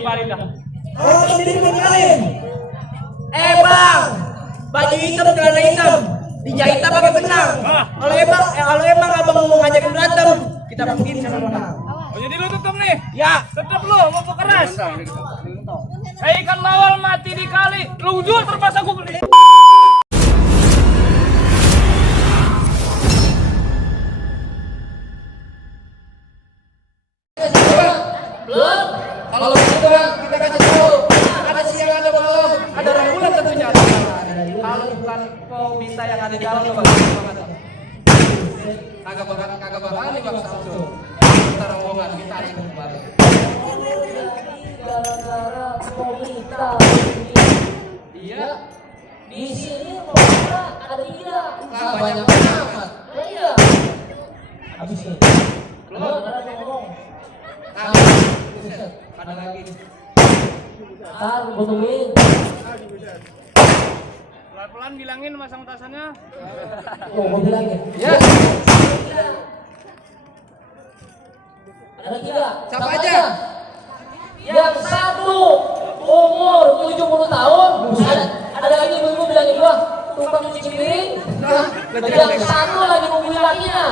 paling dah. Oh, sendiri kemarin. Bang, baju hitam celana hitam dijahit pakai benang. Kalau emang abang mau ngajakin berantem, kita mungkin sama benang. Oh, jadi lu tetep nih? Ya. Tetep lu mau keras. Ikan lawal mati di kali. Lu jual terpaksa gua beli. Belum. Kalau gitu kita kasih tahu. Ada siang, ada malam, ada rembulan tentunya. Kalau bukan kau minta yang ada di dalam lo bagaimana? Kagak bakal nih Bang Samsu. Kita rombongan kita ada kembali. Gara-gara mau minta Iya. di sini mau minta ada dia. Lah banyak amat. Iya. Habis ini. Belum ada ngomong. Buset, ada lagi. Ntar gue tungguin. Pelan-pelan bilangin masang tasannya. Oh, gue bilangin. Ya. Ada tiga. Siapa aja? Yang satu umur 70 tahun. Ada lagi ibu-ibu bilangin gua tukang cuci piring. Yang satu lagi nungguin lakinya.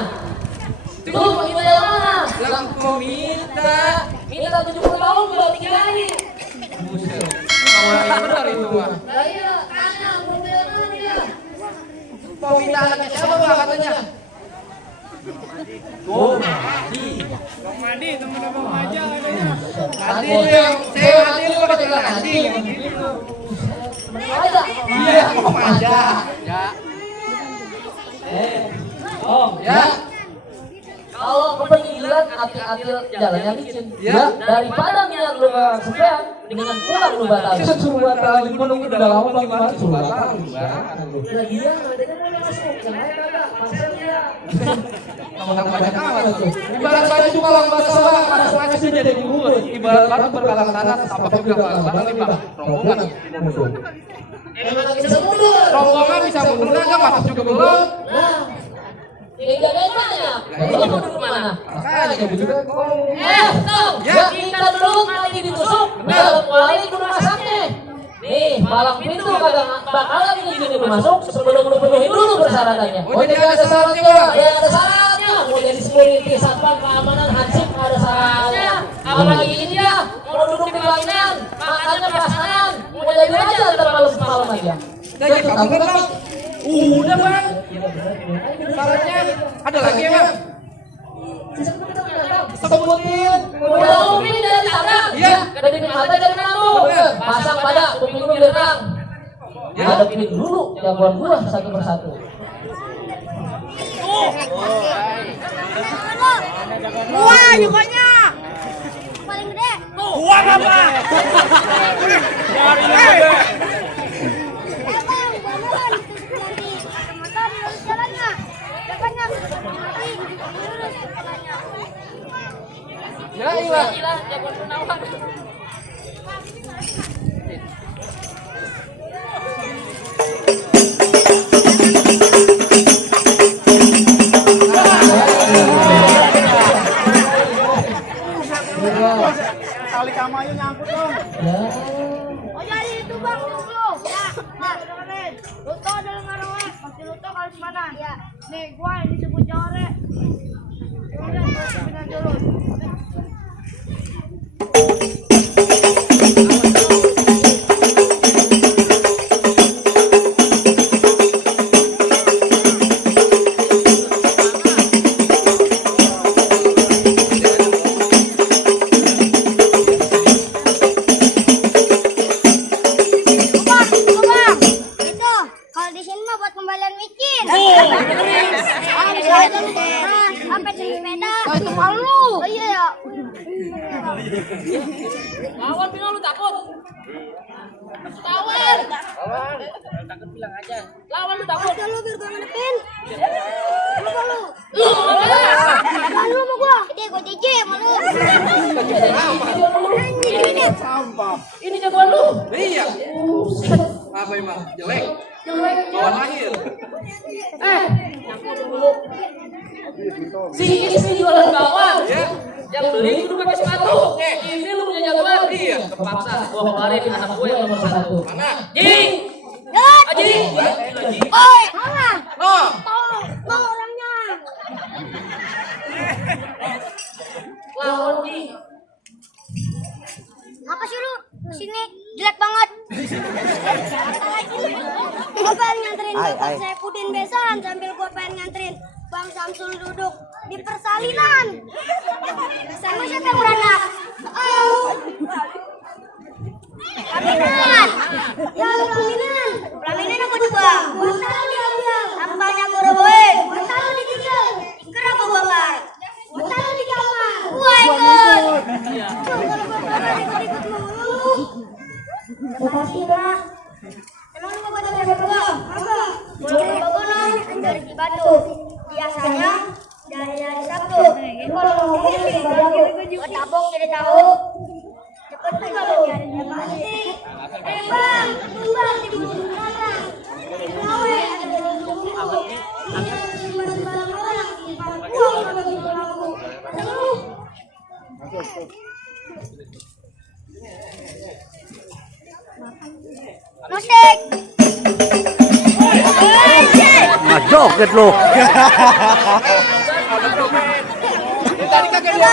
Tuh, kita yang mana? Langsung minta. Minta 70 tahun udah tinggalin. Buset. Kawan benar itu mah. Lah iya, tanya belum yang mana dia? Mau minta anaknya siapa Bang katanya? Oh, Bang Madi, temen Bang Maja katanya. Nanti yang saya nanti lu pakai nanti. ada. Iya, kok aja. Ya. Oh, Ya. kalau kepentingan hati-hati jalannya licin. Ya. Daripada niat lu sepean dengan pulang lu batal. Suruh batal, menunggu udah lama bagaimana suruh batal. Lagi ya, mereka kan masuk. Yang lain kagak, pasarnya. Ngomong banyak amat tuh. Ibarat baju juga lang basah masuk aja sudah jadi bubur. Ibarat batu berkalang tanah apa juga barang nih Bang. Rombongan mundur. Emang lagi bisa mundur. Rombongan bisa mundur enggak masuk juga belum. Nah, ini jagain banyak. Lu mundur kemana? Makanya kayak juga ngomong. Tong, Ya. kita dulu lagi ditusuk. Dalam wali kudu masaknya. Nih, palang pintu kagak bakalan izinin lu masuk sebelum lu penuhi dulu persyaratannya. Oh jadi ada syaratnya Bang. Ya ada syaratnya. Mau jadi security, satpam keamanan, hansip ada syaratnya. Apalagi ini dia mau duduk di pelaminan, makannya pasangan. Mau jadi aja ntar malam aja. Udah gitu kamu kan Bang. Udah Bang. Syaratnya ada lagi ya Bang. Sebutin. Udah umumin dari tangan. Iya. Dari mata dari nambung. Pasang pada kuping lu belakang. Ya. Hadapin dulu jagoan gua satu persatu. Wah, jumlahnya paling gede. Gua apa? Dari gede. Bang, beneran nanti motor lurus jalannya. Depannya mati, lurus jalannya. Ya iya. Gila, jagoan lu nawar. Kali kamayu nyangkut dong. Ya. Oh jadi itu bang dulu. Ya, nah dengerin. Lu tau ada ngarang pasti lu tau kalau di mana? Ya. Nih gua yang disebut Jore. Jore dengan jurus. Lawan bilang lu takut. Lawan. Takut bilang aja. Lawan lu takut. Lu biar gua ngadepin. Lu. Lu. Lu sama gua. Gede gua JJ sama lu. Ini. Sampah. Ini jagoan lu. Iya. Apa emang? Jelek. Bawaan lahir. Ngaku dulu. Si ini jualan bawang. Ya. Yang beli kudu pakai sepatu. Ini lu punya jagoan. Iya. Kepaksa gua keluarin anak gue yang nomor 1. Mana? Jing. Aji. Oi, mana? No orangnya. Lawan Ji. Apa sih lu? Kesini jelek banget. Gua pengen nganterin Bapak Saifuddin besan sambil gua pengen nganterin Bang Samsul duduk di persalinan. Sama siapa yang beranak? Pelaminan. Ya pelaminan. Pelaminan aku juga. Gua taruh diambil. Sampahnya gua robohin. Gua taruh ditinggal. Iker aku bakar. Gua taruh di kamar. Gua ikut. Tuh kalau gua bakar ikut-ikut mulu. Makasih Bang. Emang lu mau baca dari gua? Apa? Dari Bogonon, dari Cibatu. Biasanya dari Sabtu. Kalau mau dari Batu, gua tabung jadi tahu. Cepet tuh kalau nyarinya pasti. Bang, tumbang di bulu belakang. Lawe ada di bulu. Barang-barang orang simpan uang sama di bulu. Musik. Joget lo. Tadi kagak dia.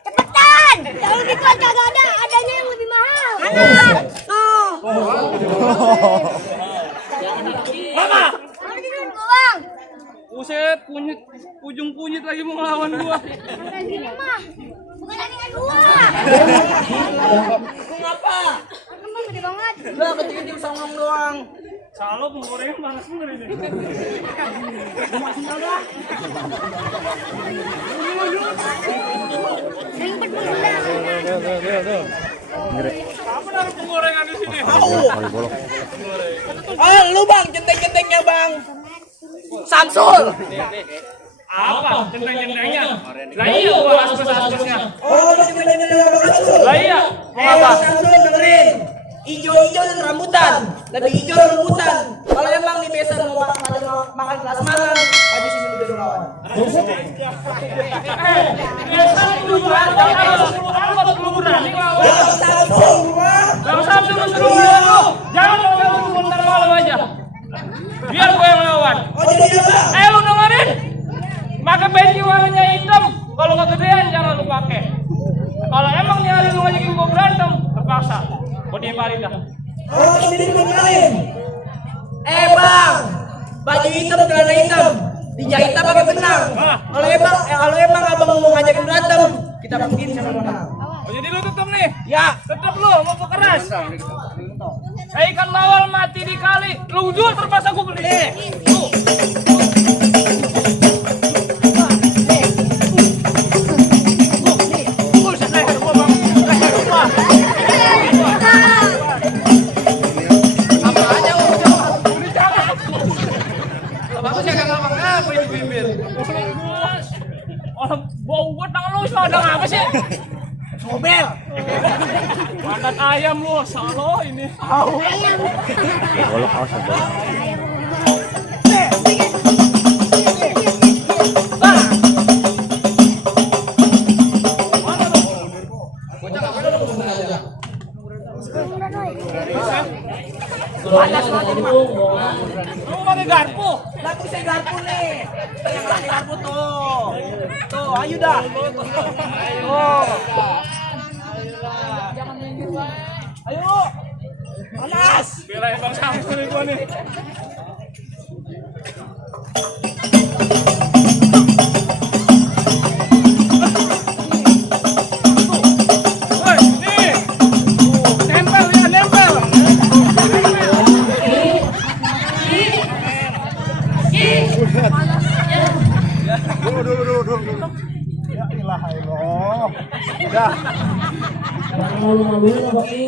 Cepetan. Kalau gitu kagak ada, adanya yang lebih mahal. Mana? Mama. Mau tidurin gua, Bang. Buset, ujung kunyit lagi mau ngelawan gua. Kayak gini mah. Bukan tandingan gua. Ngapa? Kembang gede banget. Lah kecil-kecil songong doang. Salo penggorengnya panas bener ini. Ribet penggulang. Apa naruh penggorengan di sini? Lu Bang, centeng-centengnya Bang. Samsul. Apa? Centeng-centengnya? Lah iya gua asbes-asbesnya. Oh, centeng-centengnya Bang Samsul. Lah iya, mau apa? Samsul dengerin. Ijo-ijo dan rambutan. Lebih hijau rambutan. Kalau emang di besan mau makan kelas malam, maju sini udah lawan. Biasa itu jangan kalau 10 angkot lu berani ngelawan. Samsul gua. Bang Samsul lu suruh ngelawan lu. Jangan lu bentar malam aja. Biar gua yang lawan. Oh jadi apa? Lu dengerin. Pakai peci warnanya hitam. Kalau kegedean jangan lu pakai. Kalau emang nyari lu ngajakin gua berantem, terpaksa. Gua dimarin dah. Oh sendiri kemarin. Bang, baju hitam celana hitam, dijahitnya pakai benang. Kalau emang abang mau ngajakin berantem, kita mungkin sama menang. Oh, jadi lu tetep nih? Ya. Tetep lu mau keras. Ikan bawal mati di kali. Lu jual terpaksa gua beli. Orang bau gua tangan lu sadang apa sih? Sobel. Makan ayam lu, salo ini. Golok awas aja. Panas banget ini, Bang. Lu pakai garpu. Laku saya garpu nih. Yang pakai garpu tuh. Tuh, ayo dah. Ayo. Ayo. Panas. Belain Bang Samsul nih gua nih. Woi, nih. Nempel ya, nempel. Ya ilah Allah. Udah. Jangan malu-maluin Bang Ki.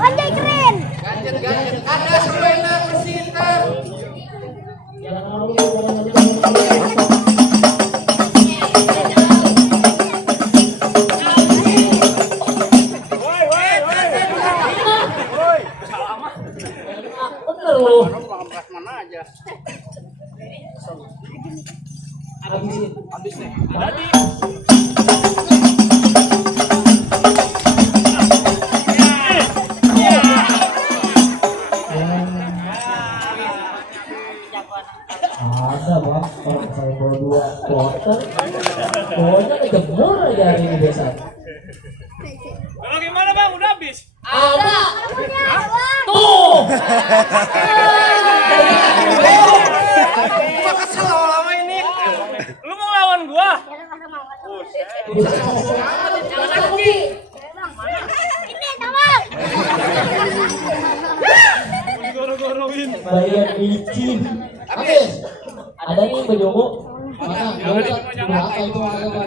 Anjay keren. Ganjet. Ada sepeda bersinta. Bener loh. Habis nih. Ada bang, orang saya bawa 2 kloter, bawanya kejemur aja hari ini biasa. Kalau gimana bang? Udah habis? Ada, tuh. Gua kesel lama-lama ini. Lu mau lawan gua? Jangan lagi. Ini tawar. Goro-goroin. Bayar licin. Habis. Ada nih baju ungu. Mana? Berapa itu harga?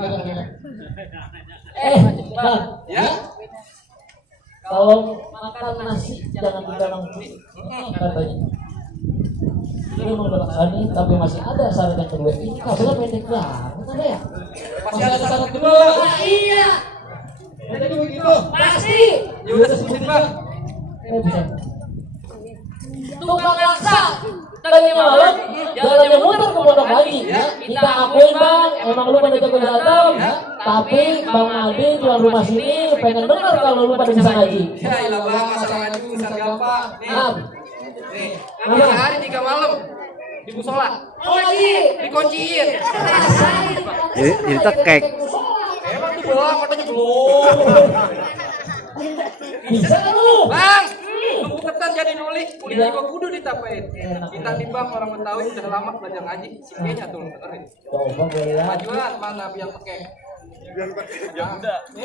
Bang, Ya. kalau makan nasi jangan di dalam kulit, katanya. Ini memang udah nih, tapi masih ada syarat yang kedua. Ini kabelnya pendek banget ada ya? Masih ada syarat kedua. Iya. Jadi begitu. Pasti. Ya udah sebutin bang. Bisa. Tukang laksa tadi malam jalannya muter ke Pondok Haji. Kita akuin bang, emang lu pada jago datang. Tapi Bang Adi tuan rumah sini pengen dengar kalau lu pada bisa ngaji. Ya ilah bang, masalah itu urusan gampang. Nih, Apa? hari 3 malam di musola. Oh lagi. Dikunciin. Jadi tekek. Emang tuh bola matanya belum. Bisa kan lu? Bang, tunggu ketan jadi nulis, kuliah juga kudu ditapain. Kita timbang orang Betawi udah lama belajar ngaji, sikenya tuh dengerin. Coba boleh ya. Majuan mana yang pakai?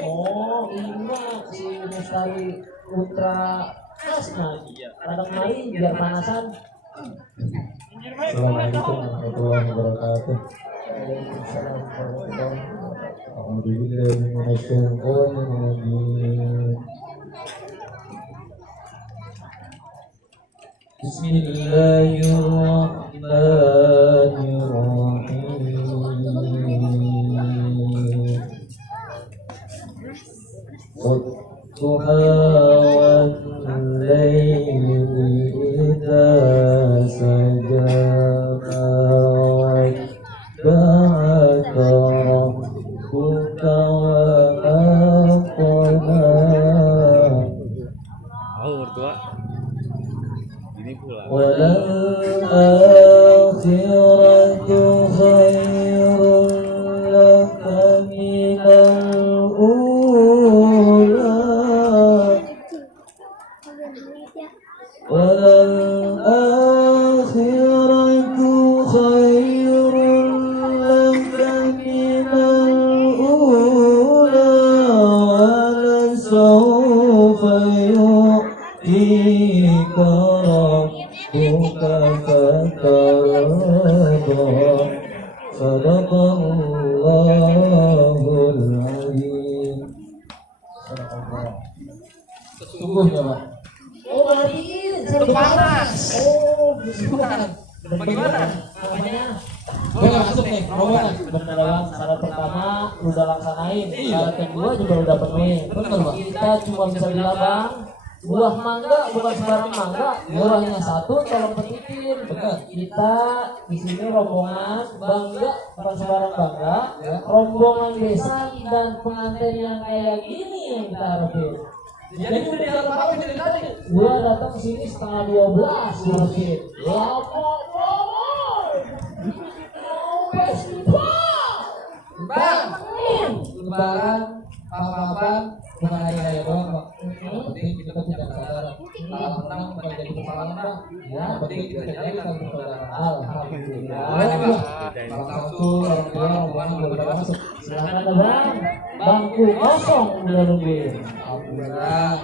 Oh ini mah si Mustari Putra Asna. Kadang mari biar panasan. Assalamualaikum warahmatullahi wabarakatuh. Bismillahirrahmanirrahim. Wadduha wal-laili idza saja wadda'a rabbuka wa aqama. Wal-akhiratu khairun laka minal ula. Wal-akhiratu khairun laka minal ula. Walasawfa yu'tika rabbuka fatarda. Sadaqallahul azim. Sungguhnya Pak. Oh berarti Udah panas. Oh bukan. Bagaimana? Namanya? Gue gak masuk nih, rombongan. Bener bang, syarat pertama udah laksanain, syarat kedua juga udah penuhin. Bener bang. Kita cuma bisa bilang bang, buah mangga bukan sembarang mangga, buahnya satu tolong petikin. Bener. Kita di sini rombongan bangga bukan sembarang bangga, rombongan desa dan pengantin yang kayak gini yang kita harapin. Jadi udah di dalam apa jadi tadi? Gua datang ke sini setengah 12 mungkin. Lama banget. Mau festival. Bang, Lebaran, apa-apaan bukan hari raya doang, Pak. yang penting kita punya kesadaran. Kalau menang bukan jadi persoalan bang. Yang penting kita jadi kan persaudaraan. Alhamdulillah. Gimana bang? Bang Samsul, orang tua, rombongan belum pada masuk. Silakan ada bang. Bangku kosong udah nungguin. Alhamdulillah.